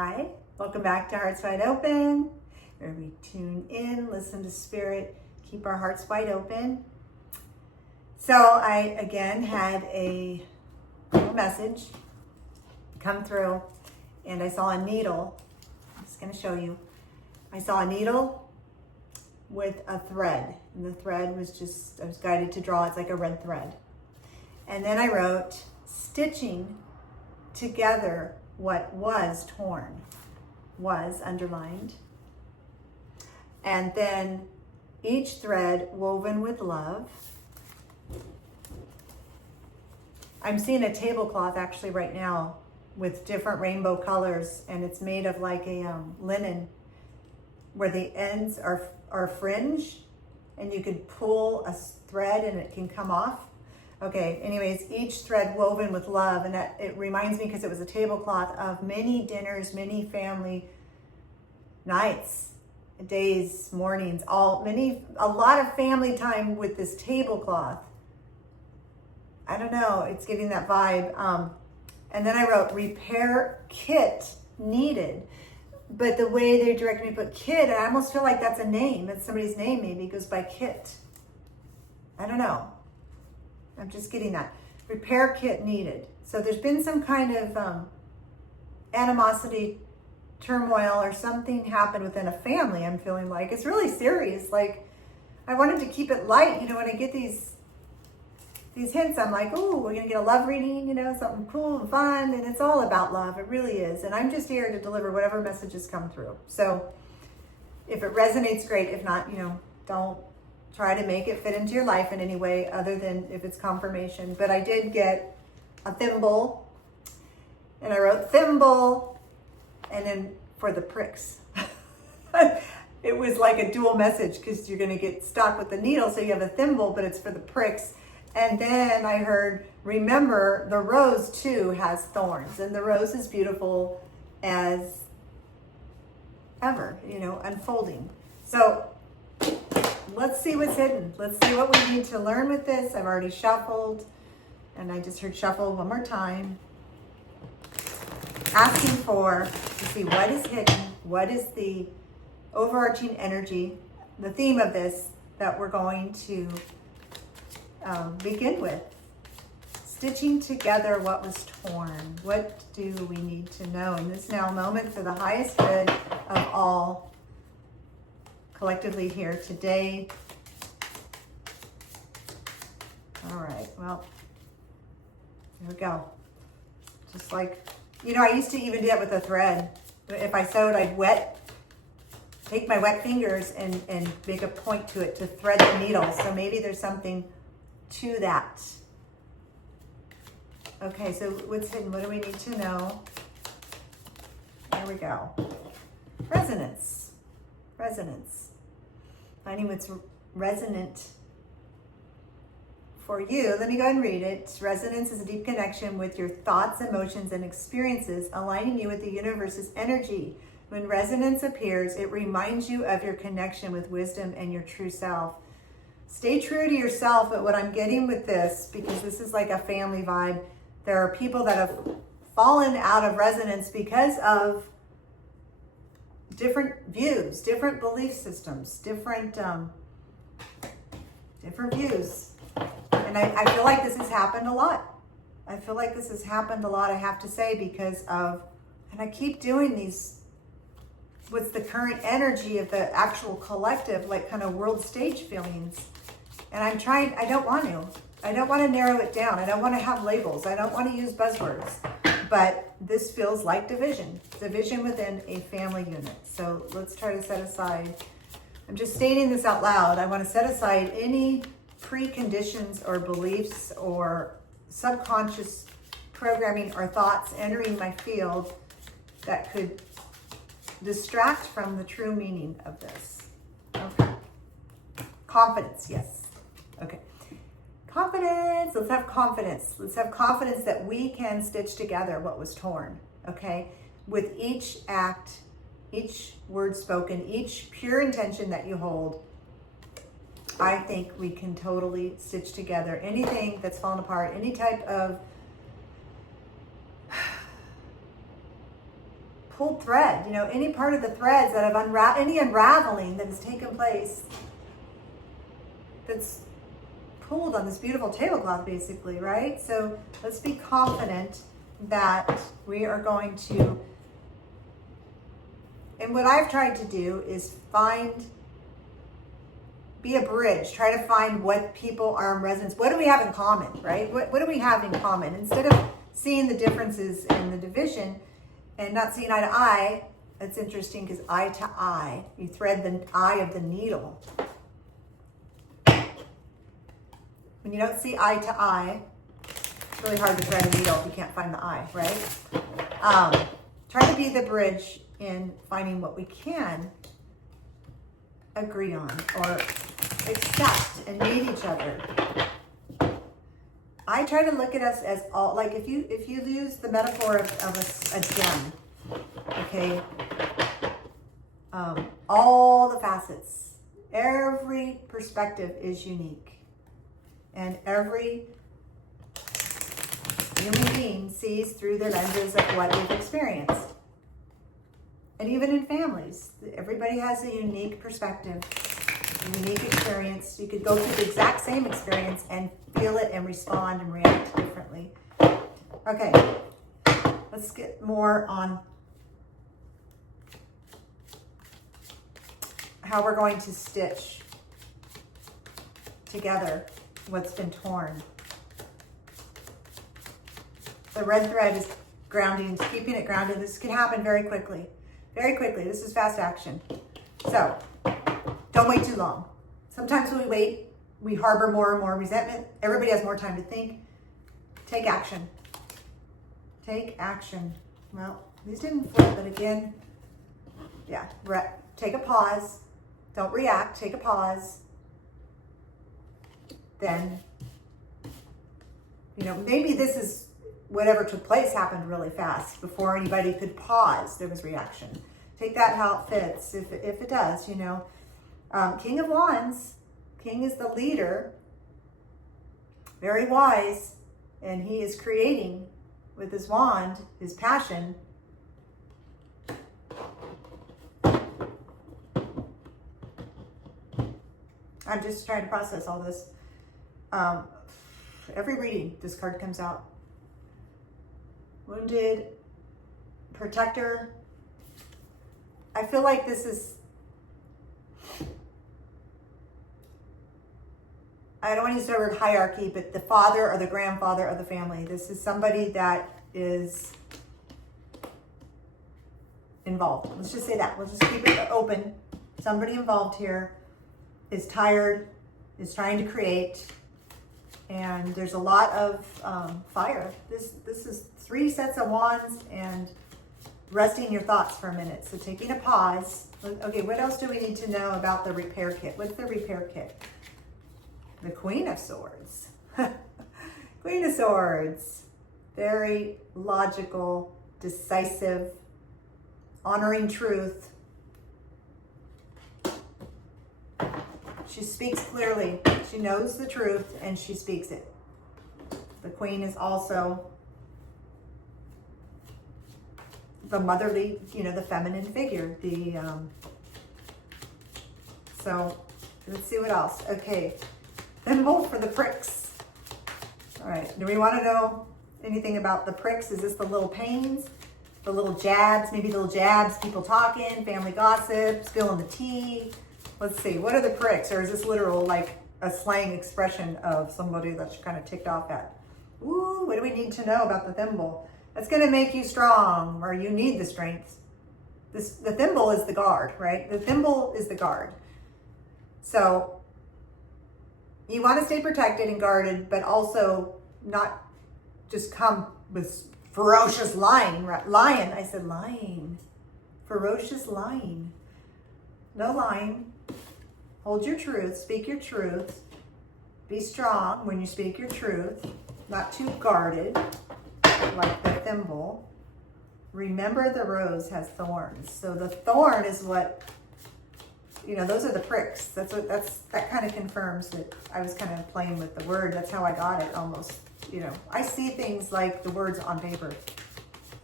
Hi, welcome back to Hearts Wide Open, where we tune in, listen to Spirit, keep our hearts wide open. So I again had a little message come through, and I saw a needle. I'm just going to show you. I saw a needle with a thread, and the thread was just, I was guided to draw, it's like a red thread. And then I wrote, stitching together what was torn, was underlined. And then each thread woven with love. I'm seeing a tablecloth actually right now with different rainbow colors, and it's made of like a linen where the ends are fringe, and you could pull a thread and it can come off. Okay, anyways, each thread woven with love, and that it reminds me, because it was a tablecloth, of many dinners, many family nights, days, mornings, a lot of family time with this tablecloth. I don't know, it's getting that vibe. And then I wrote repair kit needed, but the way they directed me to put kit, I almost feel like that's a name. It's somebody's name, maybe it goes by Kit. I don't know. I'm just getting that. Repair kit needed. So there's been some kind of animosity, turmoil, or something happened within a family, I'm feeling like. It's really serious. Like, I wanted to keep it light. You know, when I get these hints, I'm like, oh, we're going to get a love reading, you know, something cool and fun. And it's all about love. It really is. And I'm just here to deliver whatever messages come through. So if it resonates, great. If not, you know, don't try to make it fit into your life in any way other than if it's confirmation. But I did get a thimble, and I wrote thimble, and then for the pricks. It was like a dual message, because you're going to get stuck with the needle, so you have a thimble, but it's for the pricks. And then I heard, remember, the rose too has thorns, and the rose is beautiful as ever, you know, unfolding. So let's see what's hidden. Let's see what we need to learn with this. I've already shuffled, and I just heard shuffle one more time. Asking to see what is hidden, what is the overarching energy, the theme of this that we're going to begin with. Stitching together what was torn. What do we need to know in this now moment for the highest good of all collectively here today? All right, well, there we go. Just like, you know, I used to even do that with a thread. If I sewed, I'd take my wet fingers and make a point to it to thread the needle. So maybe there's something to that. Okay, so what's hidden? What do we need to know? There we go. Resonance. Resonance. Finding what's resonant for you. Let me go ahead and read it. Resonance is a deep connection with your thoughts, emotions, and experiences, aligning you with the universe's energy. When resonance appears, it reminds you of your connection with wisdom and your true self. Stay true to yourself, but what I'm getting with this, because this is like a family vibe, there are people that have fallen out of resonance because of different views, different belief systems, different views. And I feel like this has happened a lot. I have to say, because of, and I keep doing these, what's the current energy of the actual collective, like kind of world stage feelings. And I don't want to narrow it down. I don't want to have labels. I don't want to use buzzwords. But this feels like division within a family unit. So let's try to set aside, I'm just stating this out loud. I want to set aside any preconditions or beliefs or subconscious programming or thoughts entering my field that could distract from the true meaning of this. Okay. Confidence, yes. Okay. Confidence. Let's have confidence. Let's have confidence that we can stitch together what was torn. Okay. With each act, each word spoken, each pure intention that you hold, I think we can totally stitch together anything that's fallen apart, any type of pulled thread, you know, any part of the threads that have any unraveling that has taken place that's pulled on this beautiful tablecloth, basically, right? So let's be confident that we are going to, and what I've tried to do is be a bridge, try to find what people are in resonance. What do we have in common, right? What do we have in common? Instead of seeing the differences in the division and not seeing eye to eye, it's interesting because eye to eye, you thread the eye of the needle. When you don't see eye to eye, it's really hard to thread a needle if you can't find the eye, right? Try to be the bridge in finding what we can agree on or accept and need each other. I try to look at us as all, like if you use the metaphor of a gem, okay, all the facets, every perspective is unique, and every human being sees through the lenses of what they've experienced. And even in families, everybody has a unique perspective, a unique experience. You could go through the exact same experience and feel it and respond and react differently. Okay, let's get more on how we're going to stitch together what's been torn. The red thread is grounding, keeping it grounded. This can happen very quickly. Very quickly. This is fast action. So don't wait too long. Sometimes when we wait, we harbor more and more resentment. Everybody has more time to think. Take action. Take action. Well, these didn't flip, but again, yeah, take a pause. Don't react. Take a pause. Then, you know, maybe this is whatever took place happened really fast. Before anybody could pause, there was reaction. Take that how it fits, if it does, you know. King of Wands, King is the leader, very wise, and he is creating with his wand, his passion. I'm just trying to process all this. Every reading, this card comes out. Wounded, protector. I feel like this is, I don't want to use the word hierarchy, but the father or the grandfather of the family. This is somebody that is involved. Let's just say that. Let's just keep it open. Somebody involved here is tired, is trying to create, and there's a lot of fire. This is 3 sets of wands and resting your thoughts for a minute. So taking a pause. Okay, what else do we need to know about the repair kit? What's the repair kit? The Queen of Swords. Queen of Swords. Very logical, decisive, honoring truth. She speaks clearly. She knows the truth and she speaks it. The Queen is also the motherly, you know, the feminine figure. So let's see what else. Okay, thimble for the pricks. All right, do we want to know anything about the pricks? Is this the little pains, the little jabs, maybe little jabs, people talking, family gossip, spilling the tea? Let's see, what are the pricks? Or is this literal, like a slang expression of somebody that's kind of ticked off at? Ooh, what do we need to know about the thimble? That's going to make you strong, or you need the strength. The thimble is the guard, right? The thimble is the guard. So you want to stay protected and guarded, but also not just come with ferocious lying. Lying, I said lying. Ferocious lying. No lying. Hold your truth, speak your truth. Be strong when you speak your truth. Not too guarded. Like the thimble. Remember the rose has thorns. So the thorn is what, you know, those are the pricks. That kind of confirms that I was kind of playing with the word. That's how I got it almost, you know. I see things like the words on paper.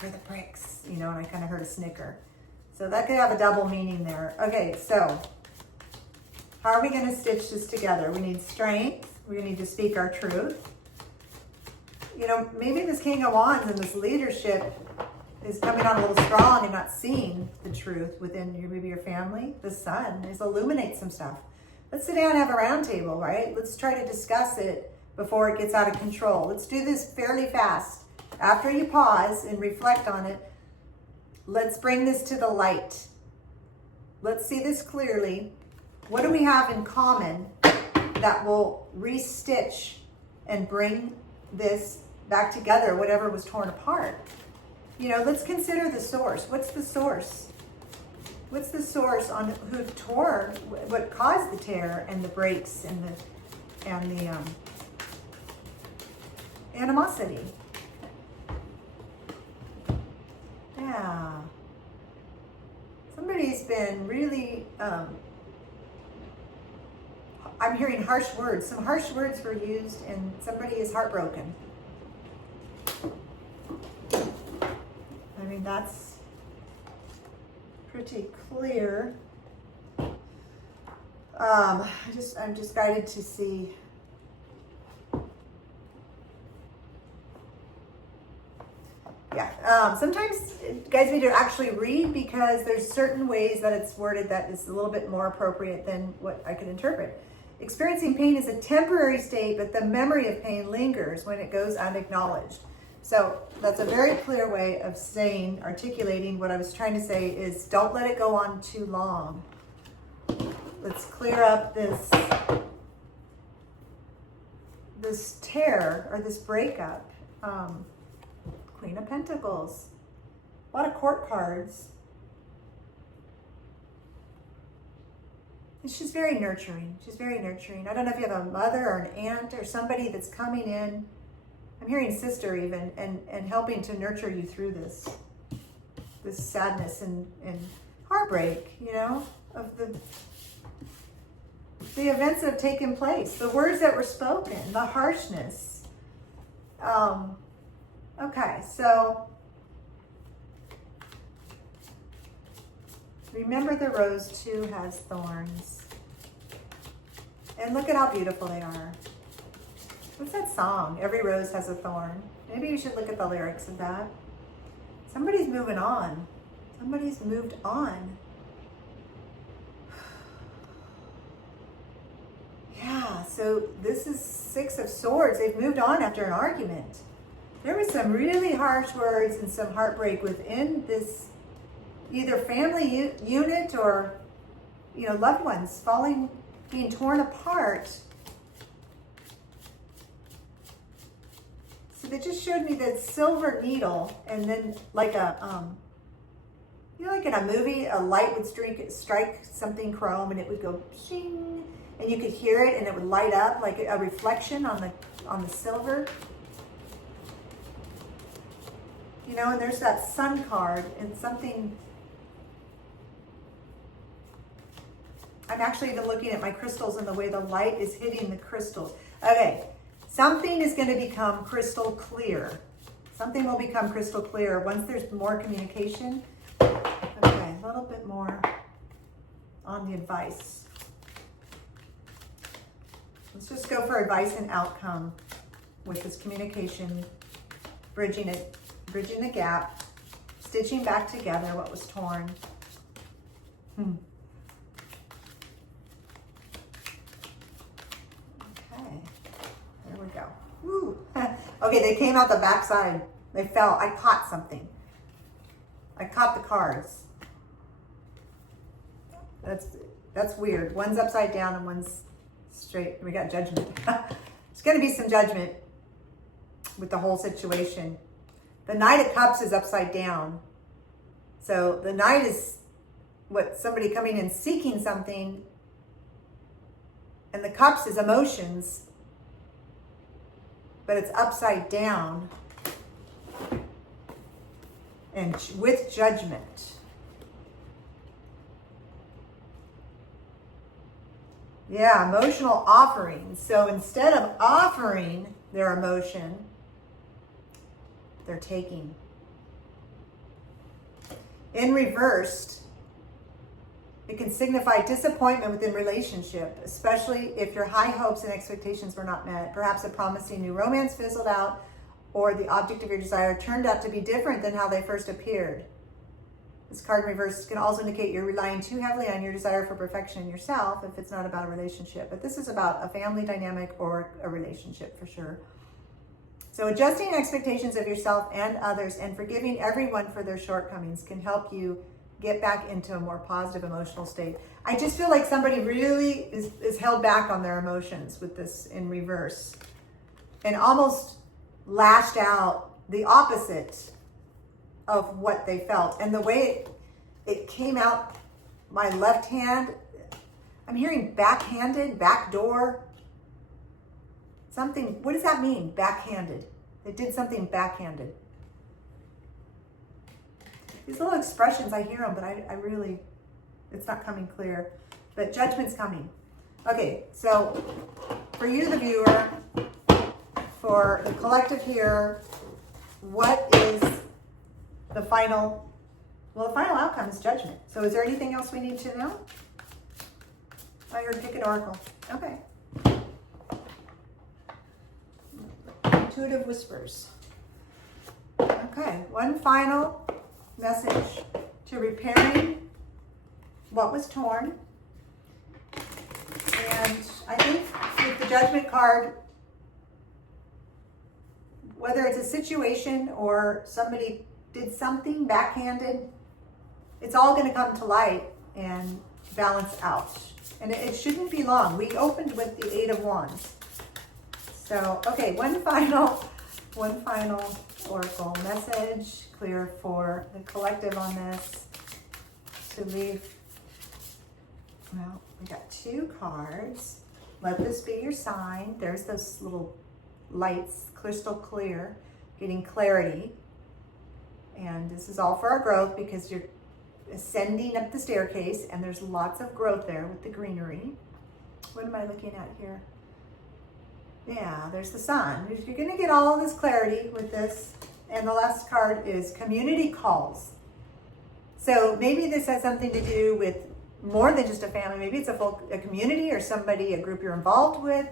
for the pricks, you know, and I kind of heard a snicker. So that could have a double meaning there. Okay, so how are we going to stitch this together? We need strength. We need to speak our truth. You know, maybe this King of Wands and this leadership is coming on a little strong and not seeing the truth within maybe your family. The sun is illuminate some stuff. Let's sit down and have a round table, right? Let's try to discuss it before it gets out of control. Let's do this fairly fast. After you pause and reflect on it, let's bring this to the light. Let's see this clearly. What do we have in common that will restitch and bring this back together, whatever was torn apart? You know, let's consider the source. What's the source? What's the source on who tore, what caused the tear and the breaks and the animosity? Yeah. Somebody's been really, I'm hearing harsh words. Some harsh words were used and somebody is heartbroken. I mean, that's pretty clear. I'm just guided to see. Yeah, sometimes it guides me to actually read because there's certain ways that it's worded that is a little bit more appropriate than what I could interpret. Experiencing pain is a temporary state, but the memory of pain lingers when it goes unacknowledged. So that's a very clear way of saying, articulating what I was trying to say is don't let it go on too long. Let's clear up this tear or this breakup. Queen of Pentacles, a lot of court cards. And she's very nurturing. She's very nurturing. I don't know if you have a mother or an aunt or somebody that's coming in. I'm hearing sister even, and helping to nurture you through this sadness and heartbreak, you know, of the events that have taken place, the words that were spoken, the harshness. Okay, so remember the rose too has thorns. And look at how beautiful they are. What's that song? Every rose has a thorn. Maybe you should look at the lyrics of that. Somebody's moving on. Somebody's moved on. Yeah, so this is Six of Swords. They've moved on after an argument. There was some really harsh words and some heartbreak within this either family unit or, you know, loved ones being torn apart. So they just showed me that silver needle, and then like a, you know, like in a movie, a light would strike something chrome and it would go shing, and you could hear it and it would light up like a reflection on the silver. You know, and there's that sun card and something. I'm actually even looking at my crystals and the way the light is hitting the crystals. Okay, something is going to become crystal clear. Something will become crystal clear once there's more communication. Okay, a little bit more on the advice. Let's just go for advice and outcome with this communication, bridging the gap, stitching back together what was torn. Okay, there we go. Woo. Okay, they came out the backside. They fell. I caught something. I caught the cards. That's weird. One's upside down and one's straight. We got judgment. There's going to be some judgment with the whole situation. The Knight of Cups is upside down. So the Knight is what somebody coming in seeking something. And the Cups is emotions. But it's upside down. And with judgment. Yeah, emotional offering. So instead of offering their emotion, they're taking. In reversed, it can signify disappointment within relationship, especially if your high hopes and expectations were not met. Perhaps a promising new romance fizzled out, or the object of your desire turned out to be different than how they first appeared. This card in reverse can also indicate you're relying too heavily on your desire for perfection in yourself if it's not about a relationship. But this is about a family dynamic or a relationship for sure. So adjusting expectations of yourself and others and forgiving everyone for their shortcomings can help you get back into a more positive emotional state. I just feel like somebody really is held back on their emotions with this in reverse and almost lashed out the opposite of what they felt. And the way it came out, my left hand, I'm hearing backhanded, backdoor, something. What does that mean, backhanded? They did something backhanded. These little expressions, I hear them, but I really, it's not coming clear. But judgment's coming. Okay, so for you, the viewer, for the collective here, what is the final, well, the final outcome is judgment. So is there anything else we need to know? I heard pick an oracle. Okay. Intuitive whispers. Okay, one final message to repairing what was torn. And I think with the judgment card, whether it's a situation or somebody did something backhanded, it's all going to come to light and balance out. And it shouldn't be long. We opened with the 8 of Wands. So, okay, one final oracle message, clear for the collective on this. To leave, well, we got 2 cards. Let this be your sign. There's those little lights, crystal clear, getting clarity. And this is all for our growth because you're ascending up the staircase and there's lots of growth there with the greenery. What am I looking at here? Yeah, there's the sun. You're going to get all of this clarity with this. And the last card is community calls. So maybe this has something to do with more than just a family. Maybe it's a community or somebody, a group you're involved with,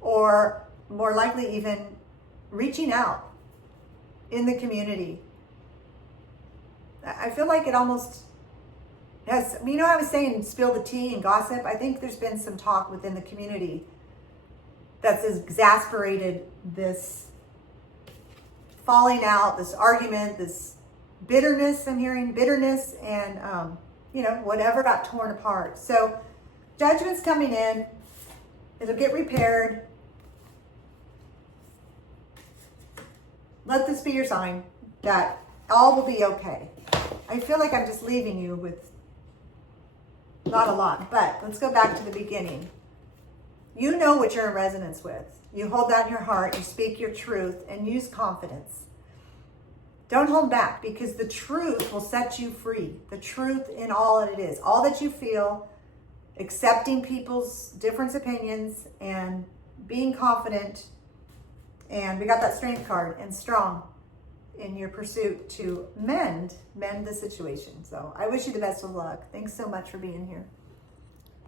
or more likely even reaching out in the community. I feel like it almost has, you know, I was saying spill the tea and gossip. I think there's been some talk within the community that's exasperated this falling out, this argument, this bitterness. I'm hearing bitterness and, you know, whatever got torn apart. So judgment's coming in. It'll get repaired. Let this be your sign that all will be okay. I feel like I'm just leaving you with not a lot, but let's go back to the beginning. You know what you're in resonance with. You hold that in your heart, you speak your truth, and use confidence. Don't hold back because the truth will set you free. The truth in all that it is. All that you feel, accepting people's different opinions, and being confident. And we got that strength card, and strong in your pursuit to mend the situation. So I wish you the best of luck. Thanks so much for being here.